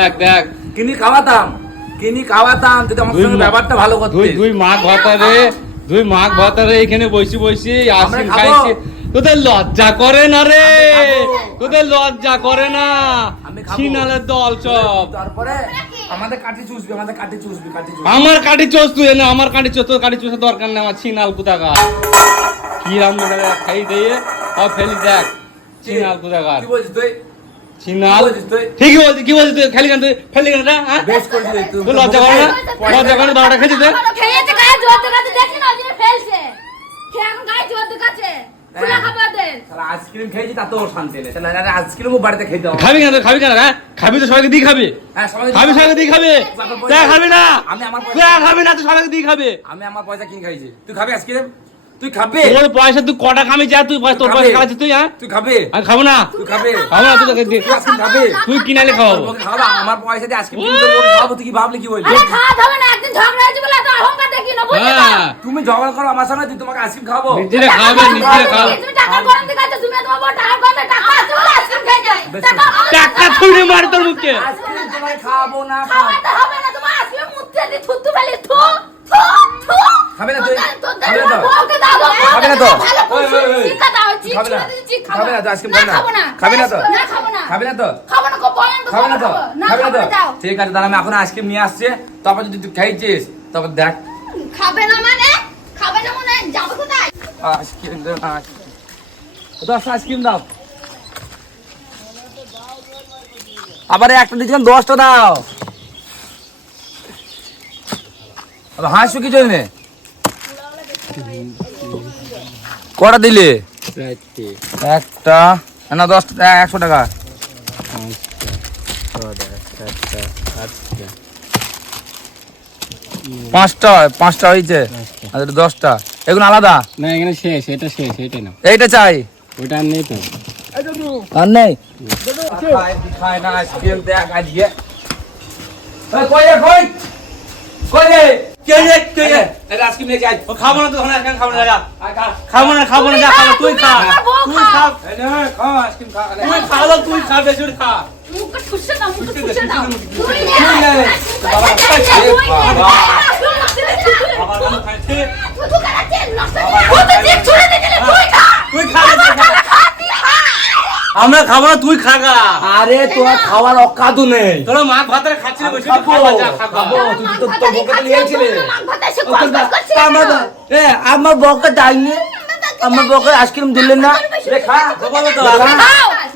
দেখ কিনি খাওয়াতাম যদি আমার সঙ্গে ব্যাপারটা ভালো করতে। দুই মাঘ ভাতারে এখানে বসি আইসক্রিম খাবো। খাইছি, তোদের লজ্জা করে না রে? তোদের লজ্জা করে না? আমি খাবো। ছিনালের দল সব। তারপরে আমাদের কাঠি চুষবি। আমার কাঠি চোষ তুই না, আমার কাঠি চোষ, তোর কাঠি চোষের দরকার নেই আমার। ছিনাল কোথাকার কি রাম খাই দিয়ে সব ফেলি দেখ। ছিনাল কোথাকার কি বলছিস তুই? ছিনাল কি বলছিস তুই? ঠিকই বলছিস। কি বলছিস তুই? খেলি কেন তুই? ফেলি কেন রে? হ্যাঁ? বেশ করে দিলি তুই। তুই লজ্জা করে না? লজ্জা করে দাঁড়াটা খেয়েছিস তুই? খেয়েছে গায়ে জোর দেখাতে দেখি না, ওই জন্য ফেলছে। খেয়ে এখন গায়ে জোর দেখাচ্ছে। খুলে খাবে ওদের। শালা আইসক্রিম খেয়েছি তা তোর শান্তি নেই। শালা আইসক্রিমও বাড়িতে খেতে হবে। খাবি কেন? খাবি কেন? হ্যাঁ খাবি তো সবাইকে দিয়ে খাবি। হ্যাঁ, সবাই- খাবি সবাইকে দিয়ে খাবি। তুই খাবি না? আমি আমার তুই খাবি না, তুই সবাইকে দিয়ে খাবি। আমি আমার পয়সা কিনে খাইছি। তুই খাবি আইসক্রিম? তুই খাবি? তোর পয়সা তুই কটা খাবি যা, তুই তোর খাবি? পয়সা খাচ্ছিস তুই? হ্যাঁ তুই খাবি? আমি খাবো না। তুই খাবি? খাবো না, তুই তোকে তুই আইসক্রিম খাবি? তুই কিনালে খাওয়াবো। তোকে খাওয়াবো? আমার পয়সা দিয়ে আইসক্রিম কিনে তোর বোনকে খাওয়াবো, তুই কি ভাবলি? কি বললি? আরে খাওয়া যাবে না, একদিন ঝগড়া হয়েছে বলে এত অহংকার দেখি না, বুঝলি তো? হ্যাঁ তুমি ঝগড়া করো আমার সঙ্গে, তুই তোমাকে আইসক্রিম খাওয়াবো। নিজেরে খাওয়াবে, নিজেরে খাওয়াবে। তুমি টাকার গরম দেখাচ্ছ, তুমি আর তোমার বউ টাকার গরম টাকা আছে বলে আইসক্রিম খেয়ে যায়। বেশ। টাকা ছুঁড়ে মার তোর মুখে। আইসক্রিম তোমাকে খাওয়াবো না। খাওয়াতে হবে না, তোমার আইসক্রিম মুখতে দিয়ে থুতু ফেলি। থু থু। খাবে না তুই? তোদের খাবে না তো? বউকে দাও, খাবে না তো? ভালো ওই, ওই, ওই। চিকা দাও, চিক খাবে না? ছুঁড়ে দিচ্ছি, চিক খাবে না তো? আইসক্রিম খাবে না? খাবো না। খাবে না তো? না খাবো না। খাবে না তো? খাবো না, খুব বলেন তো খাবে না তো? না খাবে না খাবো তো? না, যাও। ঠিক আছে, তাহলে আমি এখন আইসক্রিম নিয়ে আসছি। তারপর যদি তুই খাইছিস তারপর দেখ। খাবে না মানে? খাবে না মনে হয়, যাবে কোথায়? আইসক্রিম দে না। 10 আইসক্রিম দাও। আবার একটা দিচ্ছিলাম 10টা দাও। আবার হাসু কি জন্য? কটা দিলে? একটা না 10টা 100 টাকা। 5টা হয়েছে। আর 10টা এগুলো আলাদা। না এখানে শেষ, এটা শেষ, এটা না, এইটা চাই। ওইটা আর নেই তো। আর নেই। খায় না আইসক্রিম দেখ আজকে। কই রে? কে রে? এটা আইসক্রিম নিয়ে যাই। ও খাবো না তো, ওখানে আইসক্রিম খাবো না, যা। খাবো না যা, খাবো তুই খা। তুই খা, এই নে, খা আইসক্রিম খা। তুই খাবো, তুই খা, বেশি করে খা। মুখটা ঠুসে দাও, মুখটা ঠুসে দাও। তুই নে। আবার কেন খাইছে? তুই কারাতে নষ্ট করে তুই জিভ ছুঁড়ে দিলে তুই খা। তুই খা, আমরা খাবো না, তুই খা গা। আরে তোর খাওয়ার অকাদু নেই। তোরা মাছ ভাতের খাচ্ছিলি, বসে খাবো, খাবো, যা খাবো। খাবো। তুই তো তোর বউকে তো নিয়েছিলে। আমার আমার বউকে ডাইনি, আমার বউকে আইসক্রিম দিলেন না। লে খা।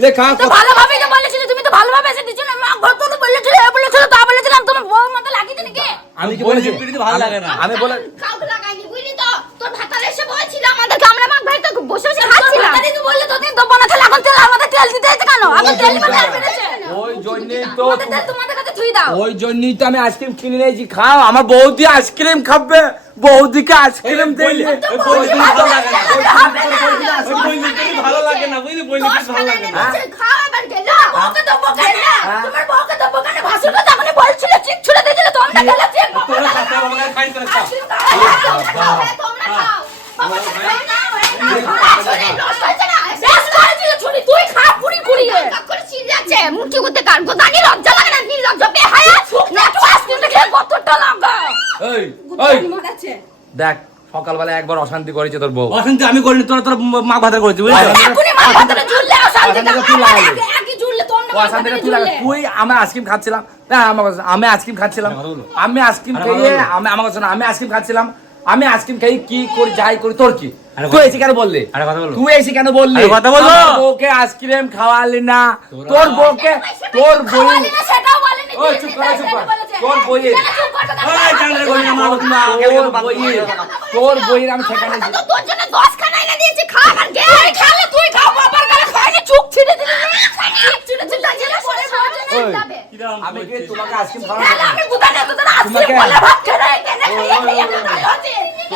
লে খা। তো ভালোভাবে তো বলেছিলে, তুমি তো ভালোভাবে এসে দিছিলে। মা ঘর তো বলেছিলে, বলেছিলে তা বলেছিলাম, তোমার বউ মতো লাগিয়ে নাকি? আমি কি বলি বলেছি? পিড়িতে ভালো লাগে না। আমি বলে কাউকে লাগাইনি, বুঝলি তো? তোর ভাতালে এসে বলেছিল আমাদেরকে, আমরা মা ভাই তো বসে বসে খাচ্ছিলাম। ভাতালে তুই বললি তোদের দোকান আছে, এখন তেল আমাদের তেল দিতে হচ্ছে কেন? এখন তেল মানে আর বেড়েছে। ওই জন্যই তো আমাদের তেল তোমাদের কাছে থুই দাও। ওই জন্যই তো আমি আইসক্রিম কিনে নিয়েছি। খাও, আমার বৌদি আইসক্রিম খাবে। বৌদিকে আইসক্রিম দিলে ওই বলি পিড়ি ভালো লাগে না। ওই বলি পিড়ি ভালো লাগে না, বুঝলি? বলি পিড়ি ভালো লাগে না। খাও এবার কে না? বউকে তো বকে না। তোমার বউকে তো বকে না, ভাসুর কথা তখনই বলছিল, চিক ছুড়ে দিয়েছিল, তোমরা গেলে চিক বকে তোরা না। খাতে আমাকে খাই করে খা। তোমরা খাও। বাবা খাও না, ছুরি নষ্ট হয়েছে না? বেশ করেছিল ছুরি, তুই খা পুরি কুড়িয়ে। করে ছিঁড়ে যাচ্ছে, মুখে করতে কার গোদানি লজ্জা লাগে না? নির্লজ্জ বেহায়া। না তো আইসক্রিমটা খেয়ে কতটা লাগা। এই মারাচ্ছে। দেখ, সকালবেলা একবার অশান্তি করেছে তোর বউ। অশান্তি আমি করিনি, তোরা তোর মা ভাতের করেছিস, বুঝলি? এখনই মা ভাতটা ঝুললে অশান্তি অশান্তিটা দাও। তুই আমার লাগালি। আগে আগে ঝুললে তোমরা ও অশান্তিটা তুই লাগা। তুই আমি আইসক্রিম খাচ্ছিলাম। না আমি আইসক্রিম খাচ্ছিলাম। আমি আইসক্রিম খেয়ে আমার কথা শোন, আমি আইসক্রিম খাচ্ছিলাম। আমি আইসক্রিম খেয়ে কি করি যাই করি তোর কি? আরে তুই এসে কেন বললি? আরে কথা বলো। তুই এসে কেন বললি? আরে কথা বলো। আমার বউকে আইসক্রিম খাওয়ালি না। তোর বউকে তোর বউ সেটাও বলেনি। ওই চুপ কর, চুপ কর। তোর বইয়ে ওই জানলে বলি না, মা বলতো না, আগে তোর তো বাদ বইয়ে দিয়ে। তোর বইয়ের আমি সেখানে তো তোর জন্য 10 খানা এনে দিয়েছি, খা আর গে খালে তুই খাও, বাবার গালে খাইনি, চুপ ছিঁড়ে দিলি। চুপ ছিঁড়ে দিলি, তাহলে পরে সহজে ওই, যাবে। আমি কি তোমাকে আইসক্রিম খাওয়াবো? তাহলে আমি গুদানে তোদের আজকে তোমাকে- বলে ভাত খেয়ে এখানে খাইয়ে এত ভালো হচ্ছে।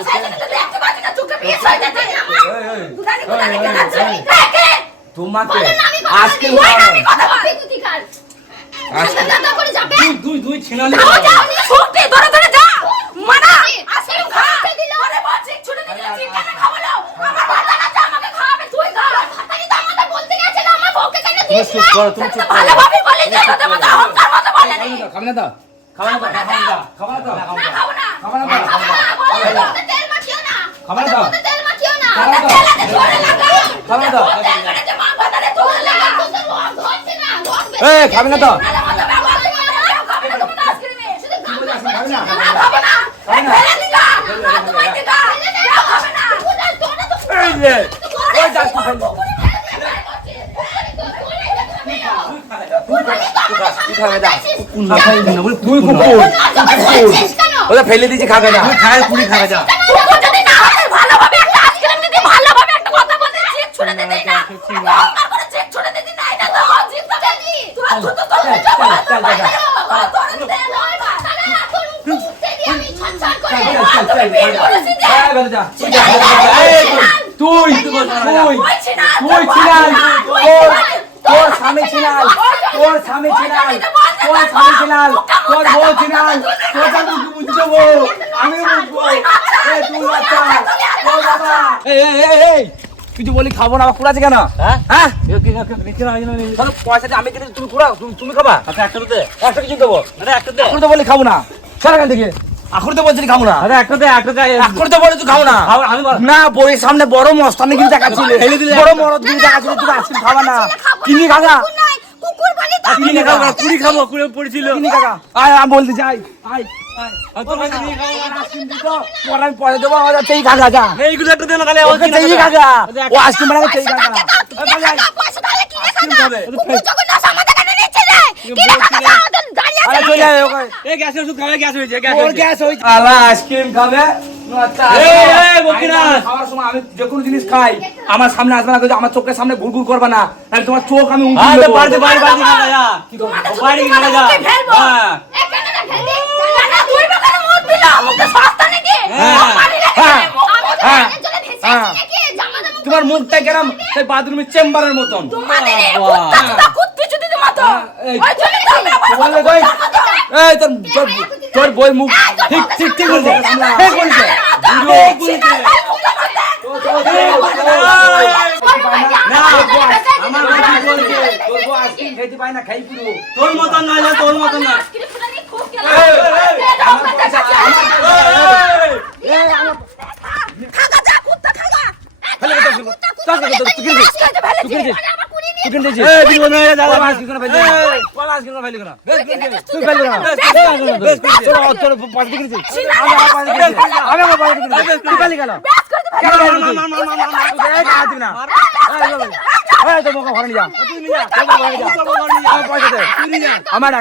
সেখানে তো দেখতে পাচ্ছি না, চোখে পিস হয়ে যাচ্ছে আমার। গুদানে কেন আছে? কে? তোমাকে আজকে আইসক্রিম আমি খাওয়াবো। কথা বলছি তুই কাল। আজকে দাদা করে যাবে। দুই ছিনালি। যাও যাও, ছুটে ধরে ধরে যা। মানা আইসক্রিম খা। পরে বলছি ছুটে দিলে চিকেন খাওয়ালো। আমার ভাত আছে, আমাকে খাওয়াবে, তুই খা। ভাতাই তো আমাদের বলতে গেছিল, আমার বউকে কেন দিস চুপ না। করো, তুমি চুপ করো। ভালোভাবে বলি যে তোদের মতো অহংকার মতো বলেনি। খাবে না তো? খাবে না তো? না, খাবে না তো? না, খাবো না। খাবে না তো? খাবো না, বলে তোদের তেল মাখিও না। খাবে না তো? তোদের তেল মাখিও না। খাবে না তো? তেলাতে জোরে লাগা। খাবে না তো? তেল মেরেছে মা বাজারে জোরে লাগা। তোদের রং ধরছে না, রং বেশি। এই, খাবে না তো? নালে মতো ব্যবহার করবে না, খাবে না তোমার আইসক্রিমে। শুধু খাবে না? না, খাবো না। খাবে না? ফেলে দিগা। হাত ধুয়ে দিগা। কেউ খাবে না। এই যে, ওই যা, তুই খাবি। তুই খাবে না। তুই কুকুর। ওটা ফেলে দিয়েছি, খাবে না। খায় পুরি খাবে যা যদি না হয় ভালোভাবে একটা আইসক্রিম দিদি, ভালোভাবে একটা কথা বলতে চেক ছুড়ে দিতে না। অহংকার করে চেক ছুড়ে দিতে না, এটা তো জিত পাবে নি। তুই তো তো আমি ছটছট করে এই, বেটা যা। এই, তুই ছিনাল। তোর স্বামী ছিনাল। তোর স্বামী ছিনাল। তোর স্বামী ছিনাল। তোর বউ ছিনাল। তোর জাদু বুঝবো। আমি বুঝবো। এই, তুই বাচ্চা। তোর বাবা। এই, তুই যে বলি খাবো না, আমার কুড়াচ্ছে কেন? হ্যাঁ? তাহলে পয়সা দিয়ে আমি কিনে তুমি কুড়াও, তুমি খাবা? আচ্ছা একটা দে একটা কিছু দেবো। আরে একটা দে এখন তো বলি খাবো না। সর এখান থেকে। এখন তো বলছি খাবো না। আরে একটা দে এখন তো বলে তুই খাবো না। আমি না, বইয়ের সামনে বড় মস্তানি গিরি দেখাচ্ছিল। বড় মরদ গিরি দেখাচ্ছিল, তুমি আইসক্রিম খাবা না। কিনি খাগা? কুকুর বলি তো কিনি খাগা? পুরি খাবো পুরি পড়েছিল কিনি খাগা? আয়, আমি বলতে যাই। আয়, আয়। আইসক্রিম দিত, পরে আমি পরে দেবো, আমার তেই খাগা যা। এইগুলো একটা দে না তাহলে ওকে তেই খাগা। ও আইসক্রিম বানাবে তেই খাগা। পয়সা তাহলে কিনে আইসক্রিম খাবে খাবে। কুকুর যখন না সামনে কেন নিচ্ছে রে কিনে খাবে দাঁড়িয়ে আরে আছে চলে আয় ওকে। এই গ্যাসের ওষুধ খাবে গ্যাস হয়েছে ওর গ্যাস হয়েছে। আলা আইসক্রিম খাবে। আচ্ছা, এই, বকিনা। খাওয়ার সময় আমি যে কোনো জিনিস খাই, আমার সামনে আসবে না, আমার চোখের সামনে ঘুরঘুর করবে না, নাহলে তোমার চোখ আমি উল্টে আরে দেবো। বাড়ি বাড়ি বাড়ি খাবে যা বাড়ি খাবে যা হ্যাঁ এখানে না ফেলবি না তুই বাগান মুখ দিল মুখে সস্তা নাকি হ্যাঁ। পানি রেখে হ্যাঁ। আমি তো হ্যাঁ। জলে ভেসে হ্যাঁ। আছি নাকি জামাটা মুখ তোমার মুখটা কেরম সেই বাথরুমের চেম্বারের মতন। তোমাদের বাবা। কুত্তা কুত্তি যদি মতো এই, ওই জন্য তো আমরা বললে কই? এই তোর বই মুখ ঠিক ঠিক ঠিক বলছে। ঠিক বলছে। আমার বাড়ি বলছে তোর বউ আইসক্রিম খেতে পায় না, খাই পুরো। তোর মতন নয় না তোর মতন না এই তুই বল না দাদা তোর আইসক্রিম কেন ফেললি? তোর আইসক্রিম কেন ফেললি কেন? তুই ফেললি কেন? তোর পাশে দিয়েছিস? আমি আমার পাশে দিয়েছি। আমি আমার পাশে দিয়েছি। তুই ফেললি কেন? কেন ফেললি তুই? এই খাওয়া দিবি না। এই তোর মুখ ঘরে নিয়ে যা। তোর মুখ ঘরে নিয়ে যা। আমার পয়সা দে। আমার